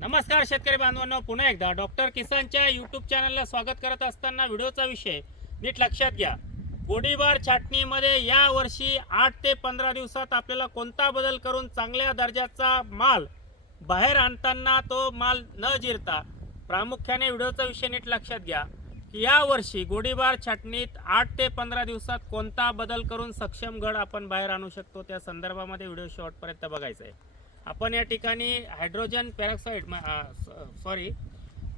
नमस्कार शेतकरी बांधवांनो पुन्हा एकदा डॉक्टर किसानच्या यूट्यूब चॅनलला स्वागत करत असताना व्हिडिओचा विषय नीट लक्षात घ्या. गोडीबार छाटणीमध्ये या वर्षी आठ ते पंधरा दिवसात आपल्याला कोणता बदल करून चांगल्या दर्जाचा माल बाहेर आणताना तो माल न जिरता प्रामुख्याने व्हिडिओचा विषय नीट लक्षात घ्या. की या वर्षी गोडीबार छाटणीत आठ ते पंधरा दिवसात कोणता बदल करून सक्षम घड आपण बाहेर आणू शकतो त्या संदर्भामध्ये व्हिडिओ शॉर्टपर्यंत बघायचा आहे आपण या ठिकाणी हायड्रोजन पॅरॉक्साईड सॉरी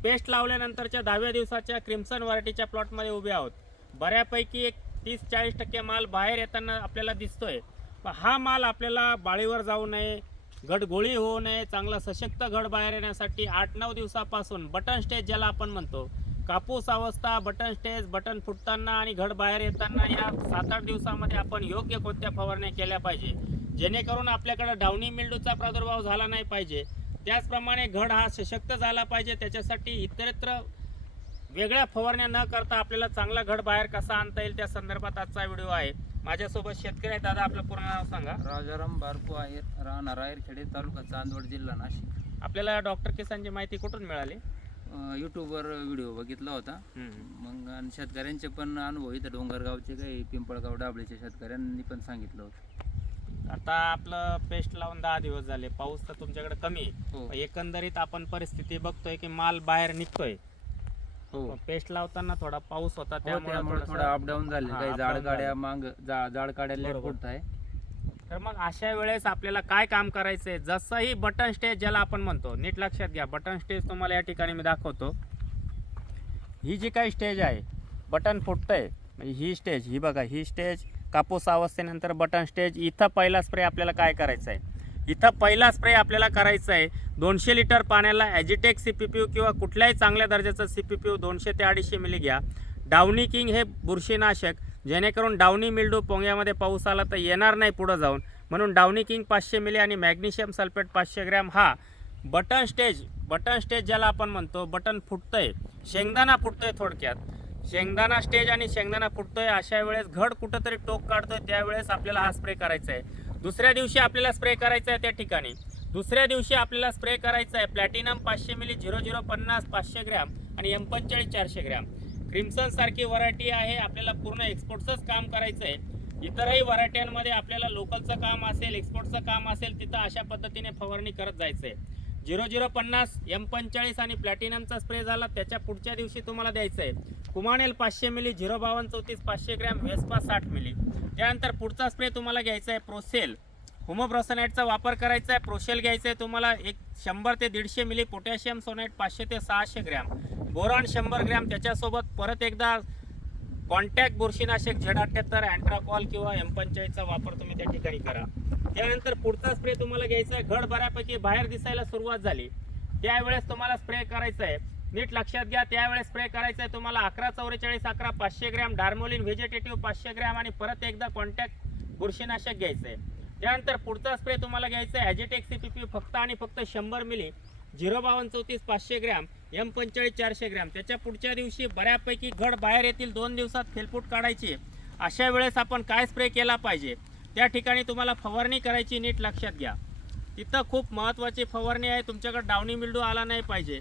पेस्ट लावल्यानंतरच्या दहाव्या दिवसाच्या क्रिम्सन व्हरायटीच्या प्लॉटमध्ये उभे आहोत. बऱ्यापैकी एक तीस चाळीस टक्के माल बाहेर येताना आपल्याला दिसतोय. पण हा माल आपल्याला बाळीवर जाऊ नये घड गोळी होऊ नये चांगला सशक्त घड बाहेर येण्यासाठी आठ नऊ दिवसापासून बटन स्टेज ज्याला आपण म्हणतो कापूस अवस्था बटन स्टेज बटन फुटताना आणि घड बाहेर येताना या सात आठ दिवसामध्ये आपण योग्य कोणत्या फवारण्या केल्या पाहिजे? जेणेकरून आपल्याकडे डावणी मिल्डूचा प्रादुर्भाव झाला नाही पाहिजे. त्याचप्रमाणे घड हा सशक्त झाला पाहिजे. त्याच्यासाठी इतरत्र वेगळ्या फवारण्या न करता आपल्याला चांगला घड बाहेर कसा आणता येईल त्या संदर्भात आजचा व्हिडिओ आहे. माझ्यासोबत शेतकरी आहे दादा आपलं पूर्ण नाव सांगा. राजाराम बारको आहेर राहणार आहेरखेडे तालुका चांदवड जिल्हा नाशिक. आपल्याला डॉक्टर किसानची माहिती कुठून मिळाली? यूट्यूबवर व्हिडिओ बघितला होता. मग आणि शेतकऱ्यांचे पण अनुभव. इथं डोंगरगावचे काही पिंपळगाव डाबळीच्या शेतकऱ्यांनी पण सांगितलं होतं. आता आपलं पेस्ट लावून दहा दिवस झाले. पाऊस तर तुमच्याकडे कमी आहे. हो. एकंदरीत आपण परिस्थिती बघतोय की माल बाहेर निघतोय. हो. पेस्ट लावताना थोडा पाऊस होता त्यामुळे थोडं अपडाऊन झाले. काही जाड गाड्या. मांग जाड काड्या लेट. फुटत आहे तर मग अशा वेळेस आपल्याला काय काम करायचंय? जसंही बटन स्टेज ज्याला आपण म्हणतो नीट लक्षात घ्या. बटन स्टेज तुम्हाला या ठिकाणी मी दाखवतो. ही जी काही स्टेज आहे बटन फुटतंय. म्हणजे ही स्टेज ही बघा ही स्टेज कापूस अवस्थेनंतर बटन स्टेज. इथं पहिला स्प्रे आपल्याला काय करायचा आहे इथं पहिला स्प्रे आपल्याला करायचा आहे दोनशे लिटर पाण्याला ॲजिटेक सी पी पी यू किंवा कुठल्याही चांगल्या दर्जाचं सी पी पी यू दोनशे ते अडीचशे मिली घ्या. डावनी किंग हे बुरशीनाशक जेणेकरून डावनी मिल्डू पोंग्यामध्ये पाऊस आला तर येणार नाही पुढं जाऊन. म्हणून डावनी किंग पाचशे मिली आणि मॅग्नेशियम सल्फेट पाचशे ग्रॅम हा बटन स्टेज. बटन स्टेज ज्याला आपण म्हणतो बटन फुटतंय. शेंगदाणा फुटतोय थोडक्यात. शेंगदाणा स्टेज आणि शेंगदाणा फुटतोय अशा वेळेस घड कुठंतरी टोक काढतोय त्यावेळेस आपल्याला हा स्प्रे करायचा आहे. दुसऱ्या दिवशी आपल्याला स्प्रे करायचा आहे त्या ठिकाणी. दुसऱ्या दिवशी आपल्याला स्प्रे करायचा आहे प्लॅटिनम पाचशे मिली झिरो झिरो पन्नास पाचशे ग्रॅम आणि एम पंचेचाळीस चारशे ग्रॅम. क्रिम्सन सारखी व्हरायटी आहे आपल्याला पूर्ण एक्सपोर्टचंच काम करायचं आहे. इतरही व्हरायट्यांमध्ये आपल्याला लोकलचं काम असेल एक्सपोर्टचं काम असेल तिथं अशा पद्धतीने फवारणी करत जायचं आहे झिरो झिरो पन्नास एम पंचेचाळीस आणि प्लॅटिनमचा स्प्रे झाला त्याच्या पुढच्या दिवशी तुम्हाला द्यायचं आहे कुमानेल पाचशे मिली झिरो बावन्न चौतीस पाचशे ग्रॅम वेस्पा साठ मिली. त्यानंतर पुढचा स्प्रे तुम्हाला घ्यायचा आहे प्रोसेल होमोब्रोसनाईटचा वापर करायचा आहे प्रोसेल घ्यायचं आहे तुम्हाला एक शंभर ते दीडशे मिली पोटॅशियम सोनाईट पाचशे ते सहाशे ग्रॅम. बोरॉन शंभर ग्रॅम त्याच्यासोबत परत एकदा कॉन्टॅक्ट बुरशीनाशक झेड अठ्ठ्याहत्तर अँट्राकॉल किंवा एम पंचायतचा वापर तुम्ही त्या ठिकाणी करा. त्यानंतर पुढचा स्प्रे तुम्हाला घ्यायचा आहे घड बऱ्यापैकी बाहेर दिसायला सुरुवात झाली. त्यावेळेस तुम्हाला स्प्रे करायचा आहे नीट लक्षात घ्या त्यावेळेस स्प्रे करायचा आहे तुम्हाला अकरा चौवेचाळीस अकरा पाचशे ग्रॅम डार्मोलिन व्हेजिटेटिव्ह पाचशे ग्रॅम आणि परत एकदा कॉन्टॅक्ट बुरशीनाशक घ्यायचं आहे त्यानंतर पुढचा स्प्रे तुम्हाला घ्यायचा आहे ॲजिटेक सी पी पी फक्त आणि फक्त शंभर मिली झिरो बावन्न चौतीस पाचशे ग्रॅम एम पंचेचाळीस चारशे ग्रॅम. त्याच्या पुढच्या दिवशी बऱ्यापैकी घड बाहेर येतील दोन दिवसात फेलफूट काढायची. अशा वेळेस आपण काय स्प्रे केला पाहिजे? त्या ठिकाणी तुम्हाला फवारणी करायची नीट लक्षात घ्या. तिथं खूप महत्त्वाची फवारणी आहे तुमच्याकडे डावणी मिल्डू आला नाही पाहिजे.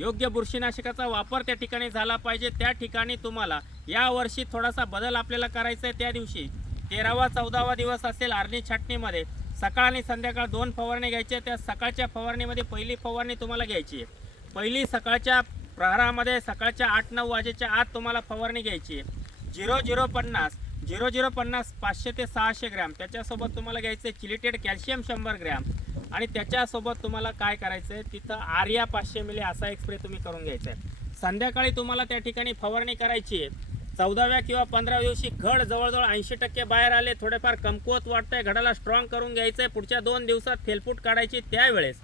योग्य बुरशीनाशकाचा वापर त्या ठिकाणी झाला पाहिजे. त्या ठिकाणी तुम्हाला या वर्षी थोडासा बदल आपल्याला करायचा आहे. त्या दिवशी तेरावा चौदावा दिवस असेल आरणी छाटणीमध्ये. सकाळ आणि संध्याकाळ दोन फवारणी घ्यायच्या त्या सकाळच्या फवारणीमध्ये पहिली फवारणी तुम्हाला घ्यायची आहे. पहिली सकाळच्या प्रहारामध्ये सकाळच्या आठ नऊ वाजेच्या आत तुम्हाला फवारणी घ्यायची आहे. झिरो झिरो पन्नास झिरो झिरो पन्नास पाचशे ते सहाशे ग्रॅम. त्याच्यासोबत तुम्हाला घ्यायचं आहे चिलिटेड कॅल्शियम शंभर ग्रॅम. आणि त्याच्यासोबत तुम्हाला काय करायचं आहे तिथं आर्या पाचशे मिली असा एक स्प्रे तुम्ही करून घ्यायचा आहे संध्याकाळी तुम्हाला त्या ठिकाणी फवारणी करायची आहे. चौदाव्या किंवा पंधराव्या दिवशी घड जवळजवळ ऐंशी टक्के बाहेर आले थोडेफार कमकुवत वाटतंय घडाला स्ट्रॉंग करून घ्यायचं आहे पुढच्या दोन दिवसात फेलफूट काढायची त्यावेळेस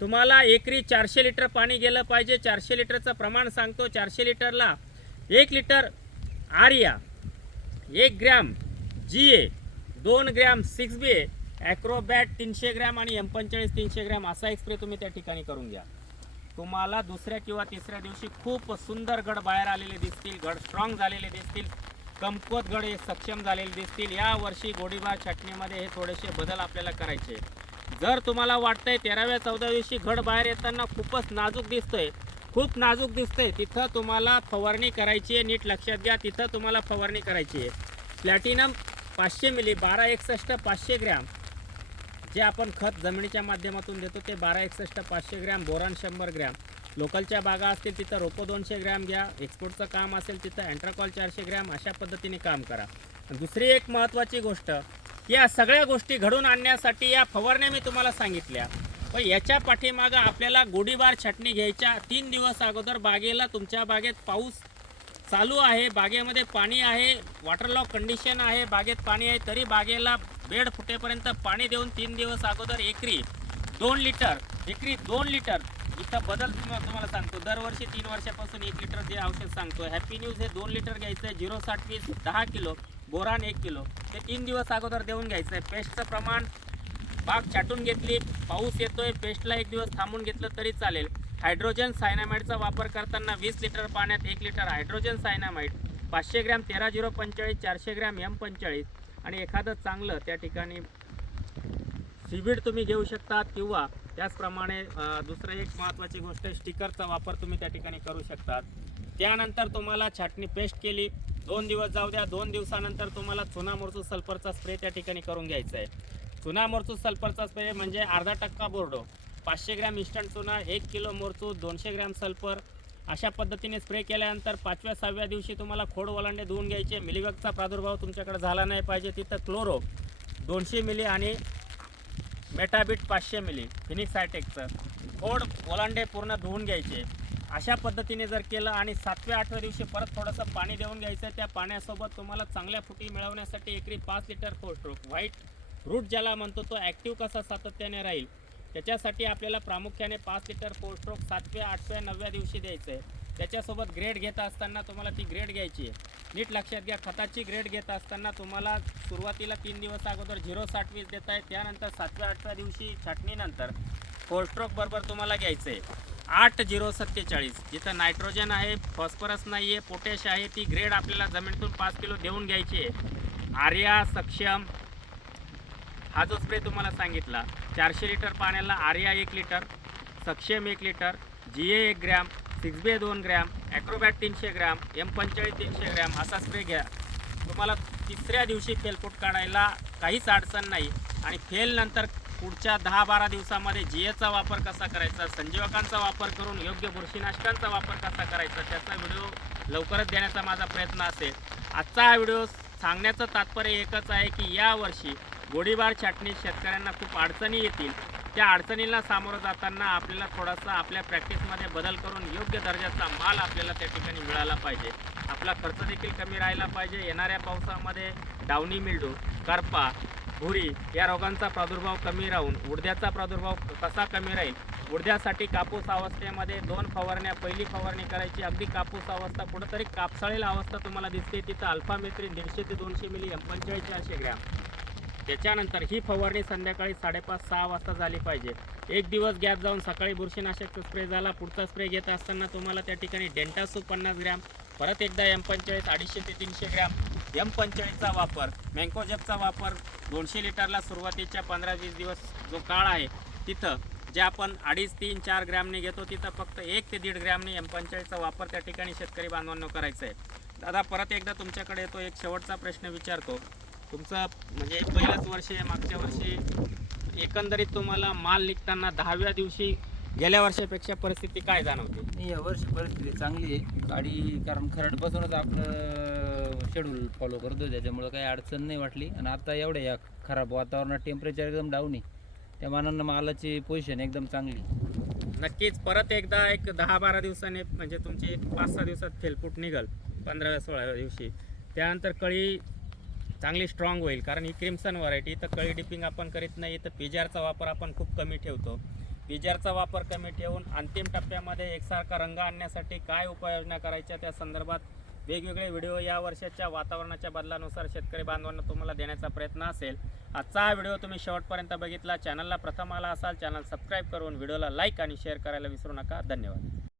तुम्हाला एकरी चारशे लिटर पाणी गेलं पाहिजे. चारशे लिटरचं प्रमाण सांगतो. चारशे लिटरला एक लिटर आर्या एक ग्रॅम जी ए दोन ग्रॅम सिक्स बी ए ॲक्रोबॅट तीनशे ग्रॅम आणि एम पंचेचाळीस तीनशे ग्रॅम असा एक स्प्रे तुम्ही त्या ठिकाणी करून घ्या. तुम्हाला दुसऱ्या किंवा तिसऱ्या दिवशी खूप सुंदर गड बाहेर आलेले दिसतील गड स्ट्रॉंग झालेले दिसतील कमकुवत गड हे सक्षम झालेले दिसतील. या वर्षी गोडीबार छाटणीमध्ये हे थोडेसे बदल आपल्याला करायचे जर तुम्हाला वाटतंय तेराव्या चौदा दिवशी घड बाहेर येताना खूपच नाजूक दिसतोय खूप नाजूक दिसतंय तिथं तुम्हाला फवारणी करायची आहे. नीट लक्षात घ्या तिथं तुम्हाला फवारणी करायची आहे. प्लॅटिनम पाचशे मिली बारा एकसष्ट पाचशे ग्रॅम. जे आपण खत जमिनीच्या माध्यमातून देतो ते बारा एकसष्ट पाचशे ग्रॅम बोरान शंभर ग्रॅम. लोकलच्या बागा असतील तिथं रोपं दोनशे ग्रॅम घ्या एक्सपोर्टचं काम असेल तिथं अँट्राकॉल चारशे ग्रॅम अशा पद्धतीने काम करा. दुसरी एक महत्त्वाची गोष्ट या सगळ्या गोष्टी घडून आणण्यासाठी या फवारण्या मी तुम्हाला सांगितल्या. पण याच्या पाठीमागं आपल्याला गोडीबार छटणी घ्यायच्या तीन दिवस अगोदर बागेला तुमच्या बागेत पाऊस चालू आहे बागेमध्ये पाणी आहे वॉटर लॉक कंडिशन आहे बागेत पाणी आहे तरी बागेला बेड फुटेपर्यंत पाणी देऊन तीन दिवस अगोदर एकरी दोन लिटर एकरी दोन लिटर इथं बदल तुम्हाला सांगतो. दरवर्षी तीन वर्षापासून एक लिटर जे औषध सांगतो हॅपी न्यूज हे दोन लिटर घ्यायचं आहे. झिरो साठ वीस दहा किलो बोरान एक किलो. ते तीन दिवस अगोदर देऊन घ्यायचं आहे. पेस्टचं प्रमाण बाग छाटून घेतली पाऊस येतोय पेस्टला एक दिवस थांबून घेतलं तरी चालेल. हायड्रोजन सायनामाइडचा वापर करताना वीस लिटर पाण्यात एक लिटर हायड्रोजन सायनामाइड पाचशे ग्रॅम तेरा झिरो पंचेचाळीस चारशे ग्रॅम एम पंचेचाळीस आणि एखादं चांगलं त्या ठिकाणी सिबिड तुम्ही घेऊ शकतात किंवा त्याचप्रमाणे दुसरं एक महत्त्वाची गोष्ट स्टिकरचा वापर तुम्ही त्या ठिकाणी करू शकतात. त्यानंतर तुम्हाला छाटणी पेस्ट केली दोन दिवस जाऊ द्या दोन दिवसानंतर तुम्हाला चुना मोरचू सल्फरचा स्प्रे त्या ठिकाणी करून घ्यायचा आहे. चुना मोरचू सल्फरचा स्प्रे म्हणजे अर्धा टक्का बोर्डो पाचशे ग्रॅम इन्स्टंट चुना एक किलो मोरचू दोनशे ग्रॅम सल्फर अशा पद्धतीने स्प्रे केल्यानंतर पाचव्या सहाव्या दिवशी तुम्हाला खोड ओलांडे धुवून घ्यायचे. मिलीबगचा प्रादुर्भाव तुमच्याकडे झाला नाही पाहिजे. तिथं क्लोरो दोनशे मिली आणि मेटाबीट पाचशे मिली. फिनिक्स हायटेकचं खोड ओलांडे पूर्ण धुवून घ्यायचे. अशा पद्धतीने जर केलं आणि सातव्या आठव्या दिवशी परत थोडंसं पाणी देऊन घ्यायचं त्या पाण्यासोबत तुम्हाला चांगल्या फुटी मिळवण्यासाठी एकरी पाच litre four stroke white root ज्याला म्हणतो तो ॲक्टिव्ह कसा सातत्याने राहील? त्याच्यासाठी आपल्याला प्रामुख्याने पाच लिटर फोर स्ट्रोक सातव्या आठव्या नवव्या दिवशी द्यायचं आहे त्याच्यासोबत ग्रेड घेत असताना तुम्हाला ती ग्रेड घ्यायची आहे. नीट लक्षात घ्या खताची ग्रेड घेत असताना तुम्हाला सुरुवातीला तीन दिवस अगोदर झिरो साठ वीस देत आहे त्यानंतर सातव्या आठव्या दिवशी छाटणीनंतर फोर स्ट्रोक बरोबर तुम्हाला घ्यायचं आहे आठ झिरो सत्तेचाळीस जिथं नायट्रोजन आहे फॉस्फरस नाही आहे पोटॅश आहे ती ग्रेड आपल्याला जमिनीतून पाच किलो देऊन घ्यायची आहे. आर्या सक्षम हा जो स्प्रे तुम्हाला सांगितला चारशे लिटर पाण्याला आर्या एक लिटर सक्षम एक लिटर जी ए एक ग्रॅम सिक्स बे दोन ग्रॅम ॲक्रोबॅट तीनशे ग्रॅम एम पंचेचाळीस तीनशे ग्रॅम असा स्प्रे घ्या. तुम्हाला तिसऱ्या दिवशी फेलफूट काढायला काहीच अडचण नाही आणि फेल नंतर पुढच्या दहा बारा दिवसामध्ये जी एचा वापर कसा करायचा संजीवकांचा वापर करून योग्य बुरशीनाशकांचा वापर कसा करायचा त्याचा व्हिडिओ लवकरच देण्याचा माझा प्रयत्न असेल. आजचा हा व्हिडिओ सांगण्याचं तात्पर्य एकच आहे की यावर्षी गोळीबार छाटणीत शेतकऱ्यांना खूप अडचणी येतील. त्या अडचणींना सामोरं जाताना आपल्याला थोडासा आपल्या प्रॅक्टिसमध्ये बदल करून योग्य दर्जाचा माल आपल्याला त्या ठिकाणी मिळाला पाहिजे. आपला खर्च देखील कमी राहिला पाहिजे. येणाऱ्या पावसामध्ये डावणी मिल्डू करपा भुरी या रोगांचा प्रादुर्भाव कमी राहून उडद्याचा प्रादुर्भाव कसा कमी राहील? उडद्यासाठी कापूस अवस्थेमध्ये दोन फवारण्या पहिली फवारणी करायची अगदी कापूस अवस्था कुठंतरी कापसाळील अवस्था तुम्हाला दिसते. तिथं अल्फामेत्रीन दीडशे ते दोनशे मिली एम पंचेचाळीस चारशे ग्रॅम. त्याच्यानंतर ही फवारणी संध्याकाळी साडेपाच सहा वाजता झाली पाहिजे. एक दिवस गॅप जाऊन सकाळी बुरशीनाशकचा स्प्रे झाला पुढचा स्प्रे घेत असताना तुम्हाला त्या ठिकाणी डेंटासू पन्नास ग्रॅम परत एकदा एम पंचेचाळीस अडीचशे ते तीनशे ग्रॅम एम पंचेचाळीसचा वापर मँकोजेपचा वापर दोनशे लिटरला सुरुवातीच्या पंधरा वीस दिवस जो काळ आहे तिथं जे आपण अडीच तीन चार ग्रॅमने घेतो तिथं फक्त एक ते दीड ग्रॅमने एम पंचेचाळीसचा वापर त्या ठिकाणी शेतकरी बांधवांना करायचा आहे. दादा परत एकदा तुमच्याकडे येतो एक शेवटचा प्रश्न विचारतो. तुमचं म्हणजे पहिलंच वर्ष आहे मागच्या वर्षी एकंदरीत तुम्हाला माल निघताना दहाव्या दिवशी गेल्या वर्षापेक्षा परिस्थिती काय जाणवते? नाही या वर्षी परिस्थिती चांगली आहे. गाडी कारण खरडपासूनच आपलं शेड्यूल फॉलो करतो त्याच्यामुळं काही अडचण नाही वाटली. आणि आता एवढ्या या खराब वातावरणात टेम्परेचर एकदम डाऊन आहे. त्या मानानं मालाची पोझिशन एकदम चांगली नक्कीच परत एकदा एक दहा बारा दिवसाने म्हणजे तुमची एक पाच सहा दिवसात फेलफूट निघल पंधराव्या सोळाव्या दिवशी. त्यानंतर कळी चांगली स्ट्रॉंग होईल. कारण ही क्रिम्सन व्हरायटी तर कळी डिपिंग आपण करीत नाही. तर पिजारचा वापर आपण खूप कमी ठेवतो. पिजारचा वापर कमी ठेवून अंतिम टप्प्यामध्ये एकसारखा रंग आणण्यासाठी काय उपाययोजना करायच्या त्या संदर्भात वेगवेगळे व्हिडिओ या वर्षाच्या वातावरणाच्या बदलानुसार शेतकरी बांधवांना तुम्हाला देण्याचा प्रयत्न असेल. आजचा हा व्हिडिओ तुम्ही शेवटपर्यंत बघितला. चॅनलला प्रथम आला असाल चॅनल सबस्क्राईब करून व्हिडिओला लाईक आणि शेअर करायला विसरू नका. धन्यवाद.